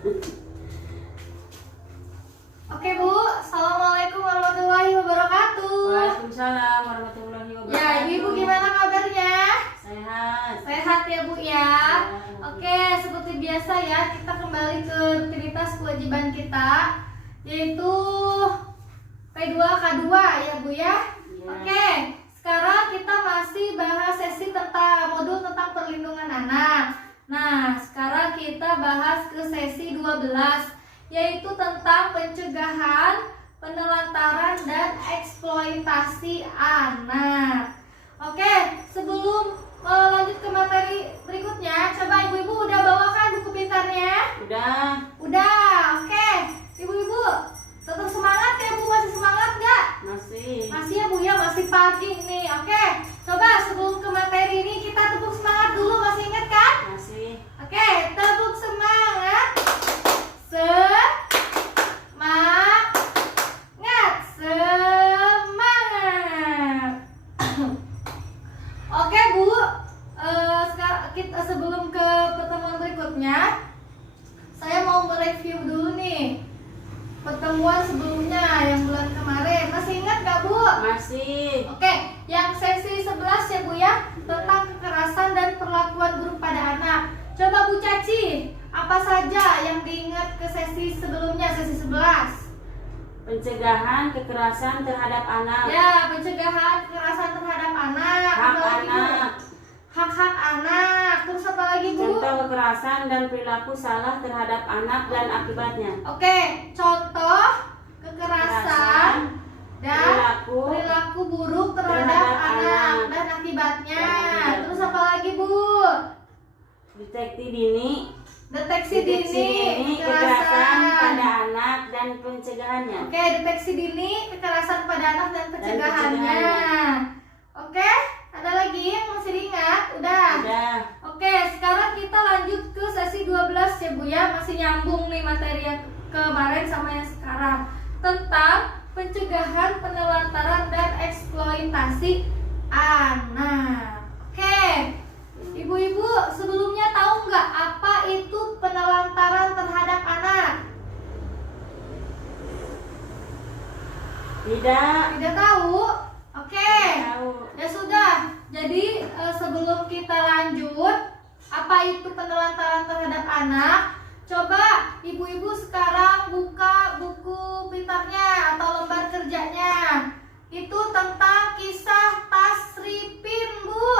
Oke Bu, Assalamualaikum warahmatullahi wabarakatuh. Waalaikumsalam warahmatullahi wabarakatuh. Ya, Ibu gimana kabarnya? Sehat. Sehat ya Bu ya. Oke, seperti biasa ya, kita kembali ke rutinitas kewajiban kita, yaitu P2K2 ya Bu ya. Oke, sekarang kita masih bahas sesi tentang modul tentang perlindungan anak. Nah, sekarang kita bahas ke sesi 12, yaitu tentang pencegahan, penelantaran, dan eksploitasi anak. Oke, sebelum lanjut ke materi berikutnya, coba ibu-ibu udah bawakan buku pintarnya? Udah, oke. Ibu-ibu, tetap semangat ya Bu, masih semangat nggak? Masih ya Bu ya, masih pagi nih. Oke, coba sebelum ke materi ini kita tepuk semangat dulu, masih ingat kan? Masih. Oke, tepuk semangat. Semangat. Oke Bu, sekarang kita sebelum ke pertemuan berikutnya, saya mau mereview dulu nih pertemuan sebelumnya yang bulan kemarin. Masih ingat gak Bu? Masih. Oke, yang sesi 11 ya Bu ya, tentang kekerasan dan perlakuan buruk pada anak. Coba Bu Caci, apa saja yang diingat ke sesi sebelumnya, sesi 11? Pencegahan kekerasan terhadap anak. Ya, pencegahan kekerasan terhadap anak. Hak Apa lagi, Bu? anak. Hak-hak anak. Terus apa lagi Bu? Contoh kekerasan dan perilaku salah terhadap anak dan akibatnya. Oke, contoh kekerasan dan perilaku buruk terhadap anak dan akibatnya. Terus apa lagi Bu? Deteksi dini. Deteksi dini kekerasan pada anak dan pencegahannya. Oke, deteksi dini kekerasan pada anak dan pencegahannya. Oke, ada lagi yang masih diingat? Udah. Oke, sekarang kita lanjut ke sesi 12 ya Bu ya. Masih nyambung nih materi yang kemarin sama yang sekarang, tentang pencegahan, penelantaran, dan eksploitasi anak. Oke, ibu-ibu sebelumnya tahu nggak apa itu penelantaran terhadap anak? Tidak tahu? Oke. Ya sudah. Jadi sebelum kita lanjut, apa itu penelantaran terhadap anak? Coba ibu-ibu sekarang buka buku pintarnya atau lembar kerjanya. Itu tentang kisah Tasripin, Bu.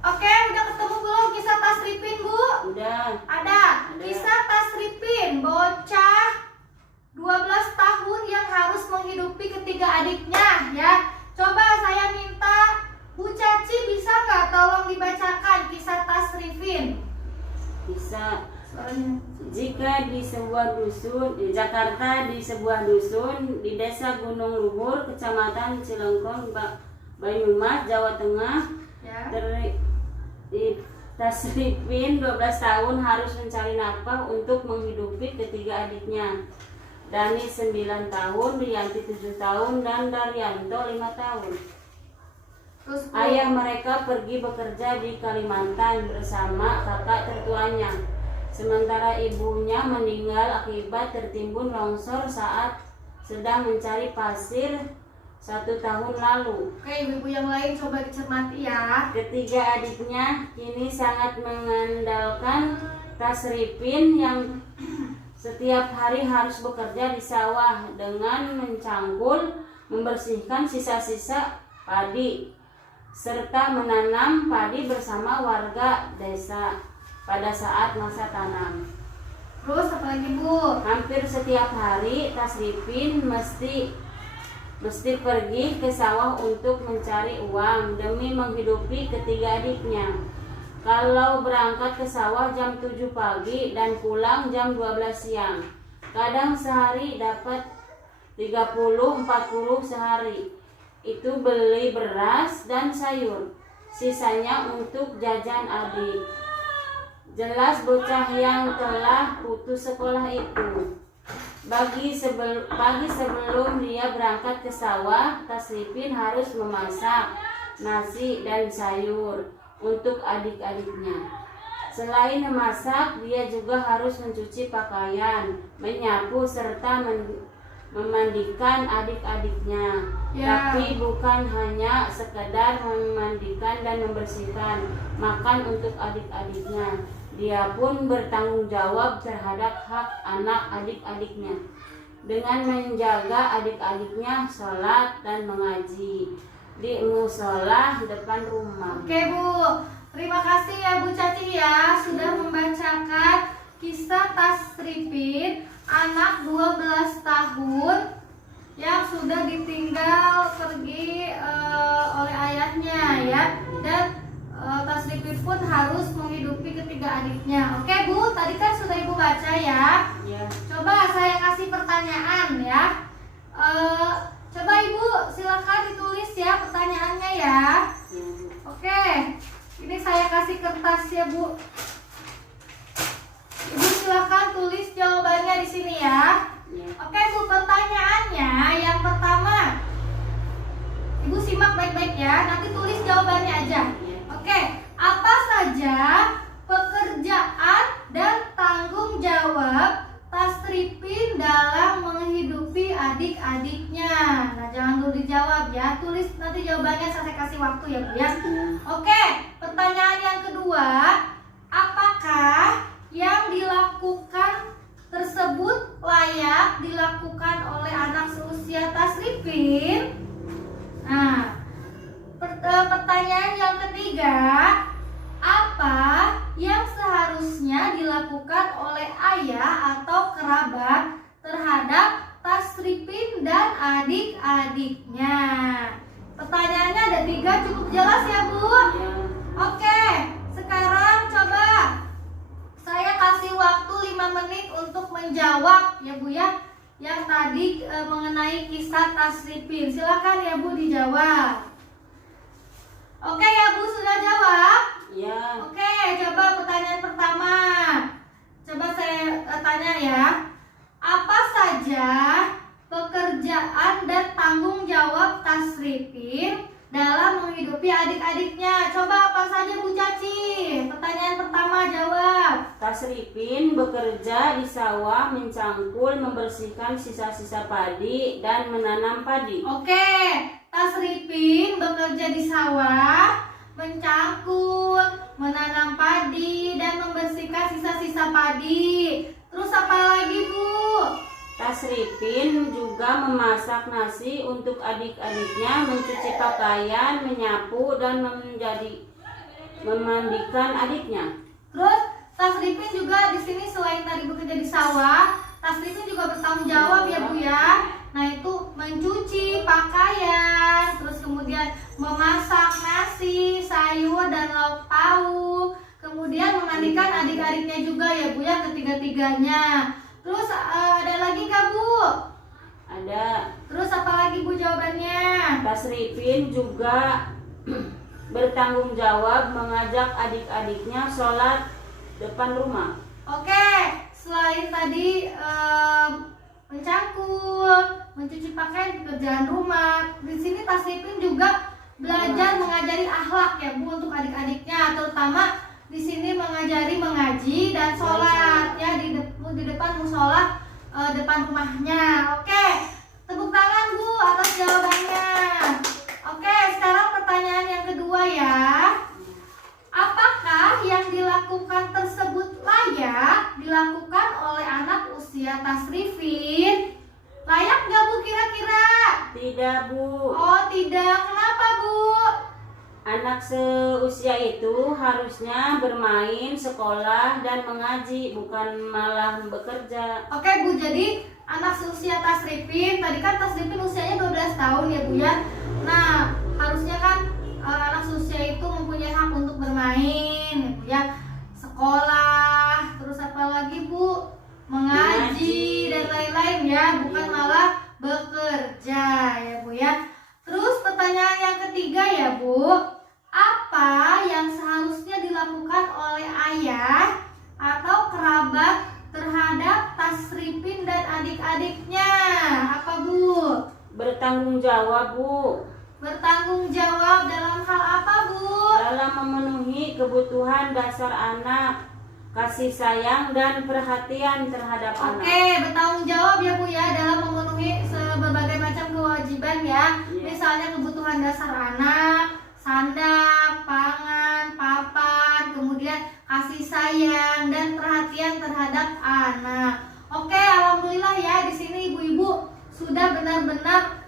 Oke, udah ketemu belum kisah Tasripin, Bu? Udah. Ada. Kisah Tasripin, bocah 12 tahun yang harus menghidupi ketiga adiknya ya. Coba saya minta Bu Caci bisa nggak tolong dibacakan kisah Tasripin? Bisa. Jika di sebuah dusun di Jakarta, di sebuah dusun di desa Gunung Luhur, Kecamatan Cilengkong, Banyumas, Jawa Tengah, Ya. Tasripin 12 tahun harus mencari nafkah untuk menghidupi ketiga adiknya. Dani 9 tahun, Rianti 7 tahun, dan Daryanto 5 tahun. Terus, Bu, Ayah mereka pergi bekerja di Kalimantan bersama kakak tertuanya. Sementara ibunya meninggal akibat tertimbun longsor saat sedang mencari pasir 1 tahun lalu. Oke, ibu-ibu yang lain coba dicermati ya. Ketiga adiknya kini sangat mengandalkan Tasripin yang setiap hari harus bekerja di sawah dengan mencangkul, membersihkan sisa-sisa padi, serta menanam padi bersama warga desa pada saat masa tanam. Terus apa lagi Bu? Hampir setiap hari Tasripin mesti pergi ke sawah untuk mencari uang demi menghidupi ketiga adiknya. Kalau berangkat ke sawah jam 7 pagi dan pulang jam 12 siang. Kadang sehari dapat 30-40 sehari. Itu beli beras dan sayur. Sisanya untuk jajan adik. Jelas bocah yang telah putus sekolah itu. Pagi sebelum dia berangkat ke sawah, Tasripin harus memasak nasi dan sayur untuk adik-adiknya. Selain memasak, dia juga harus mencuci pakaian, menyapu, serta memandikan adik-adiknya. Ya. Tapi bukan hanya sekedar memandikan dan membersihkan makan untuk adik-adiknya. Dia pun bertanggung jawab terhadap hak anak adik-adiknya dengan menjaga adik-adiknya sholat dan mengaji di musola depan rumah. Oke Bu, terima kasih ya Bu Caci ya sudah membacakan kisah Tasripin, anak 12 tahun yang sudah ditinggal pergi oleh ayahnya ya, dan Tasripin pun harus menghidupi ketiga adiknya. Oke Bu, tadi kan sudah Ibu baca ya. Ya. Coba saya kasih pertanyaan ya. Coba Ibu silakan ditulis ya pertanyaannya ya. Ya. Oke, ini saya kasih kertas ya Bu. Ibu silakan tulis jawabannya di sini ya. Ya. Oke Bu, pertanyaannya yang pertama, Ibu simak baik-baik ya. Nanti tulis jawabannya aja. Oke, apa saja pekerjaan dan tanggung jawab Tasripin dalam menghidupi adik-adiknya? Nah, jangan dulu dijawab ya. Tulis nanti jawabannya, saya kasih waktu ya Bu ya. Oke, pertanyaan yang kedua, apakah yang dilakukan tersebut layak dilakukan oleh anak seusia Tasripin? Nah, pertanyaan yang ketiga, apa yang seharusnya dilakukan oleh ayah atau kerabat terhadap Tasripin dan adik-adiknya? Pertanyaannya ada 3, cukup jelas ya Bu? Ya. Oke, sekarang coba saya kasih waktu 5 menit untuk menjawab ya Bu ya, yang tadi mengenai kisah Tasripin. Silakan ya Bu dijawab. Oke ya Bu, sudah jawab? Ya. Oke, coba pertanyaan pertama. Coba saya tanya ya. Apa saja pekerjaan dan tanggung jawab Tasripin dalam menghidupi adik-adiknya? Coba apa saja Bu Caci? Pertanyaan pertama jawab. Tasripin bekerja di sawah, mencangkul, membersihkan sisa-sisa padi, dan menanam padi. Oke, Tasripin bekerja di sawah, mencangkul, menanam padi, dan membersihkan sisa-sisa padi. Terus apa lagi Bu? Tasripin juga memasak nasi untuk adik-adiknya, mencuci pakaian, menyapu, dan memandikan adiknya. Terus Tasripin juga di sini selain tadi bekerja di sawah, Tasripin juga bertanggung jawab ya Bu ya. Nah itu mencuci pakaian, terus kemudian memasak nasi, sayur dan lauk pauk, kemudian memandikan adik-adiknya juga ya Bu ya, ketiga-tiganya. Terus ada lagi nggak Bu? Ada. Terus apa lagi Bu jawabannya? Tasripin juga bertanggung jawab mengajak adik-adiknya sholat depan rumah. Oke, selain tadi mencangkul, mencuci pakaian, pekerjaan rumah, di sini Tasripin juga belajar mengajari akhlak ya Bu untuk adik-adiknya, terutama di sini mengajari mengaji dan sholat ya di depan musola depan rumahnya. Oke, tepuk tangan Bu atas jawabannya. Oke, sekarang pertanyaan yang kedua ya. Apakah yang dilakukan tersebut layak dilakukan oleh anak usia Tasripin? Layak nggak Bu kira-kira? Tidak Bu. Oh tidak, kenapa Bu? Anak seusia itu harusnya bermain, sekolah, dan mengaji, bukan malah bekerja. Oke Bu, jadi anak seusia Tasripin, tadi kan Tasripin usianya 12 tahun ya Bu ya. Nah, harusnya kan anak seusia itu mempunyai hak untuk bermain ya Bu ya, sekolah, terus apa lagi Bu? Mengaji dan lain-lain ya, bukan malah bekerja ya Bu ya. Terus pertanyaan yang ketiga ya Bu, apa yang seharusnya dilakukan oleh ayah atau kerabat terhadap Tasripin dan adik-adiknya? Apa Bu? Bertanggung jawab Bu. Bertanggung jawab dalam hal apa, Bu? Dalam memenuhi kebutuhan dasar anak, kasih sayang dan perhatian terhadap anak. Oke, bertanggung jawab ya Bu ya dalam memenuhi berbagai macam kewajiban ya. Iya. Misalnya kebutuhan dasar anak, sandang, pangan, papan, kemudian kasih sayang dan perhatian terhadap anak. Oke, alhamdulillah ya di sini ibu-ibu sudah benar-benar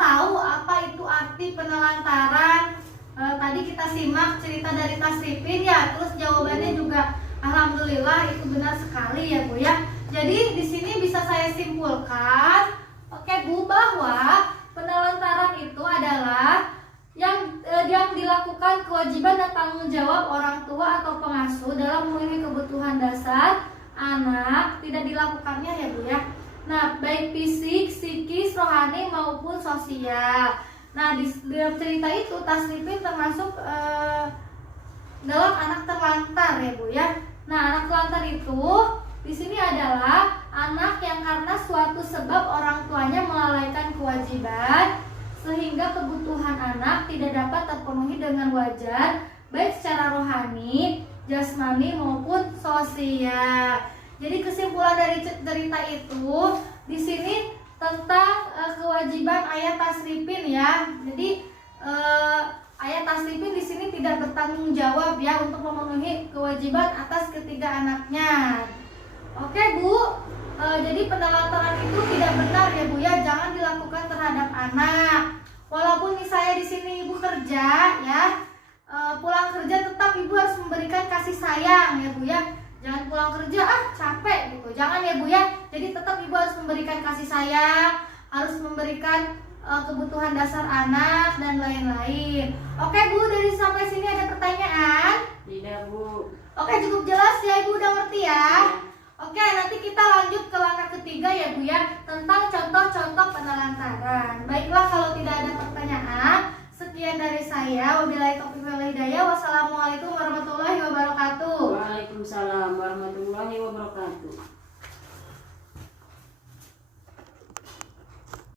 tahu apa itu arti penelantaran. Tadi kita simak cerita dari Tasripin ya, terus jawabannya juga alhamdulillah itu benar sekali ya Bu ya. Jadi di sini bisa saya simpulkan, oke Bu, bahwa penelantaran itu adalah yang dilakukan kewajiban dan tanggung jawab orang tua atau pengasuh dalam memenuhi kebutuhan dasar anak, tidak dilakukannya ya Bu ya. Nah, baik fisik, psikis, rohani maupun sosial. Nah, di dalam cerita itu Tasripin termasuk dalam anak terlantar ya Bu ya. Nah, anak terlantar itu di sini adalah anak yang karena suatu sebab orang tuanya melalaikan kewajiban sehingga kebutuhan anak tidak dapat terpenuhi dengan wajar baik secara rohani, jasmani maupun sosial. Jadi kesimpulan dari cerita itu di sini tentang kewajiban ayah Tasripin ya. Jadi ayah Tasripin di sini tidak bertanggung jawab ya untuk memenuhi kewajiban atas ketiga anaknya. Oke Bu, jadi penelantaran itu tidak benar ya Bu ya, jangan dilakukan terhadap anak. Walaupun misalnya di sini ibu kerja ya, pulang kerja tetap ibu harus memberikan kasih sayang ya Bu ya. Jangan pulang kerja capek gitu, jangan ya Bu ya. Jadi tetap ibu harus memberikan kasih sayang, harus memberikan kebutuhan dasar anak dan lain-lain. Oke Bu, dari sampai sini ada pertanyaan? Tidak Bu. Oke, cukup jelas ya, ibu udah ngerti ya. Oke, nanti kita lanjut ke langkah ketiga ya Bu ya, tentang contoh-contoh penelantaran. Baiklah, kalau tidak ada pertanyaan, sekian dari saya. Wabillahi taufiq wal hidayah. Wassalamualaikum warahmatullahi wabarakatuh. Waalaikumsalam warahmatullahi wabarakatuh.